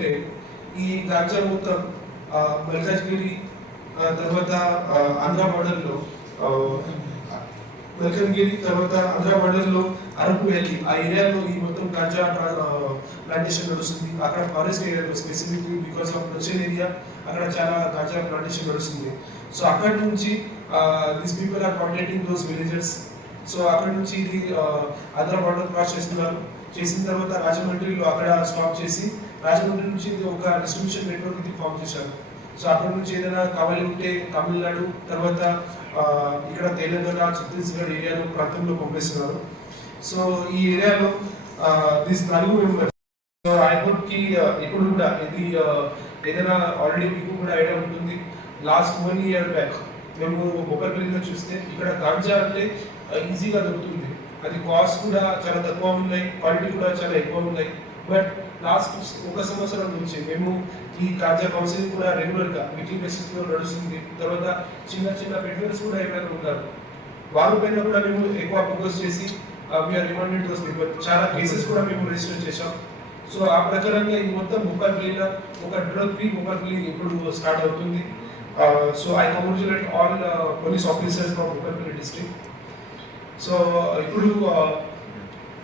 ఏంటంటే ఈ గాంజా మొత్తం మల్కాజ్గిరి తర్వాత ఆంధ్ర బార్డర్లో మల్కన్గిరి తర్వాత ఆంధ్ర బార్డర్లో అరకు వ్యాలీ ఆ ఏరియాలో ఈ మొత్తం గాంజా ప్లాంటేషన్ నడుస్తుంది. అక్కడ ఫారెస్ట్ ఏరియాలో స్పెసిఫిక్ బికాస్ ఆఫ్ నోచెన్ ఏరియా అక్కడ చాలా గాంజా ప్లాంటేషన్ నడుస్తుంది. సో అక్కడ నుంచి this people are contacting those villages. So అక్కడ నుంచి ఇది ఆంధ్ర బార్డర్ క్రాస్ చేస్తున్నారు. చేసిన తర్వాత రాజమండ్రిలో అక్కడ స్టాప్ చేసి రాజమండ్రి నుంచి ఇది ఒక డిస్ట్రిబ్యూషన్ నెట్వర్క్ ఇది ఫామ్ చేశారు. సో అక్కడ నుంచి ఏదైనా కావాలి ఉంటే తమిళనాడు తర్వాత ఇక్కడ తెలంగాణ ఛత్తీస్గఢ్ ఏరియాలో ప్రాంతంలో పంపిస్తున్నారు. సో ఈ ఏరియాలో this 4 members. So I hope కి ఇప్పుడు కూడా ఇది ఏదైనా ఆల్రెడీ మీకు కూడా ఐడియా ఉంటుంది. లాస్ట్ 1 year బ్యాక్ మేము బొబ్బర్పల్లిలో చూస్తే ఇక్కడ గాంజా అంటే ఈజీగా దొరుకుతుంది. అది కాస్ట్ కూడా చాలా తక్కువ ఉన్నాయి, క్వాలిటీ కూడా చాలా ఎక్కువ ఉన్నాయి. బట్ లాస్ట్ 1 సంవత్సరం నుంచి మేము ఈ గాంజా కౌన్సిలింగ్ కూడా రెగ్యులర్గా వీక్లీ బేసిస్లో నడుస్తుంది. తర్వాత చిన్న చిన్న పెట్రోల్స్ కూడా ఎవరైనా ఉన్నారు వాళ్ళ పైన కూడా మేము ఎక్కువ ఫోకస్ చేసి వీఆర్ రిమాండెడ్ దోస్ పీపుల్. చాలా కేసెస్ కూడా మేము రిజిస్టర్ చేశాం. సో ఆ ప్రకారంగా ఈ మొత్తం ముప్పర్పల్లిలో ఒక డ్రగ్ ఫ్రీ ముప్పర్పల్లి ఇప్పుడు స్టార్ట్ అవుతుంది. So I congratulate all police officers from Mupparpalli district. So ఇప్పుడు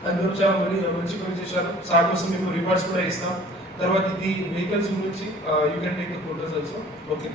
అందరూ చాలా మంచి పని చేశారు. సార్ కోసం మేము రివార్డ్స్ కూడా ఇస్తాం. తర్వాత ఇది వెహికల్స్ గురించి you can take the photos also. Okay.